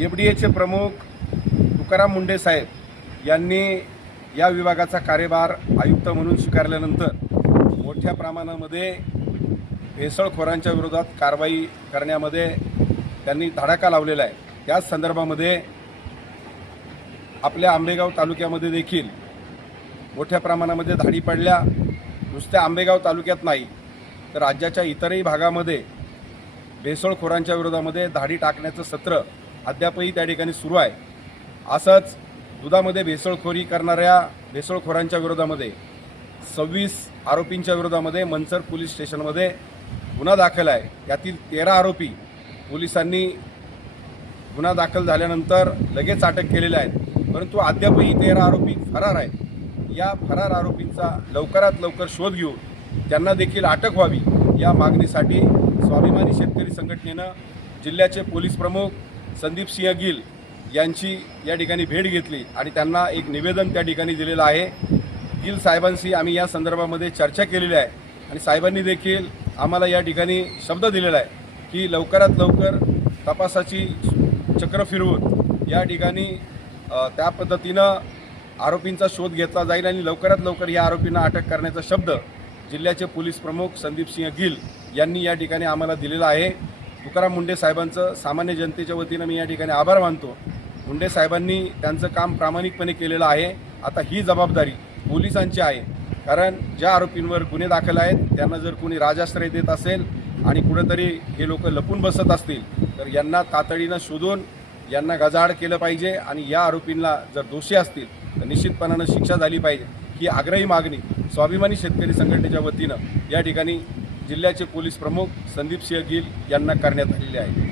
एफडीएचे प्रमुख तुकाराम मुंढे साहेब यांनी या विभागाचा कार्यभार आयुक्त म्हणून स्वीकारल्यानंतर मोठ्या प्रमाणामध्ये भेसळखोरांच्या विरोधात कारवाई करण्यामध्ये त्यांनी धडाका लावलेला आहे। त्याच संदर्भामध्ये आपल्या आंबेगाव तालुक्यामध्ये देखील मोठ्या प्रमाणामध्ये धाडी पडल्या। नुसत्या आंबेगाव तालुक्यात नाही तर राज्याच्या इतरही भागामध्ये भेसळखोरांच्या विरोधामध्ये धाडी टाकण्याचं सत्र अद्यापही त्या ठिकाणी सुरू आहे। असंच दुधामध्ये भेसळखोरी करणाऱ्या भेसळखोरांच्या विरोधामध्ये 26 आरोपींच्या विरोधामध्ये मंचर पोलीस स्टेशनमध्ये गुन्हा दाखल आहे। यातील 13 आरोपी पोलिसांनी गुन्हा दाखल झाल्यानंतर लगेच अटक केलेले आहेत, परंतु अद्यापही 13 आरोपी फरार आहेत। या फरार आरोपींचा लवकरात लवकर शोध घेऊन त्यांना देखील अटक व्हावी या मागणीसाठी स्वाभिमानी शेतकरी संघटनेनं जिल्ह्याचे पोलीस प्रमुख संदीप सिंह गिल यांची या ठिकाणी भेट घेतली आणि त्यांना एक निवेदन त्या ठिकाणी दिलेलं आहे। गिल साहेबांशी आम्ही या संदर्भामध्ये चर्चा केलेली आहे आणि साहेबांनी देखील आम्हाला या ठिकाणी शब्द दिलेला आहे की लवकरात लवकर तपासाची चक्र फिरवून या ठिकाणी त्या पद्धतीनं आरोपींचा शोध घेतला जाईल आणि लवकरात लवकर या आरोपींना अटक करण्याचा शब्द जिल्ह्याचे पोलीस प्रमुख संदीप सिंह गिल यांनी या ठिकाणी आम्हाला दिलेला आहे। तुकाराम मुंढे साहेबांचं सामान्य जनतेच्या वतीनं मी या ठिकाणी आभार मानतो। मुंढे साहेबांनी त्यांचं काम प्रामाणिकपणे केलेलं आहे। आता ही जबाबदारी पोलिसांची आहे, कारण ज्या आरोपींवर गुन्हे दाखल आहेत त्यांना जर कोणी राजाश्रय देत असेल आणि कुठेतरी हे लोक लपून बसत असतील तर यांना तातडीनं शोधून यांना गजाआड केलं पाहिजे आणि या आरोपींना जर दोषी असतील तर निश्चितपणानं शिक्षा झाली पाहिजे ही आग्रही मागणी स्वाभिमानी शेतकरी संघटनेच्या वतीनं या ठिकाणी जिल्ह्याचे पोलीस प्रमुख संदीप सिंह गिल यांना करण्यात आलेले आहे।